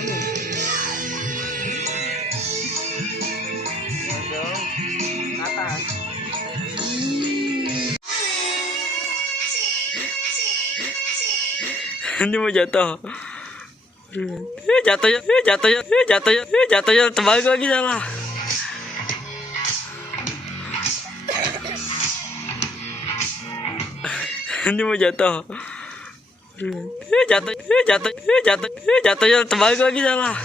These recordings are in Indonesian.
bangun. Dong, atas. Ini mau jatuh. Jatuhnya terbalik lagi salah. Ini mau jatuh. Jatuhnya terbalik lagi salah.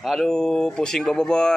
Aduh, pusing boy.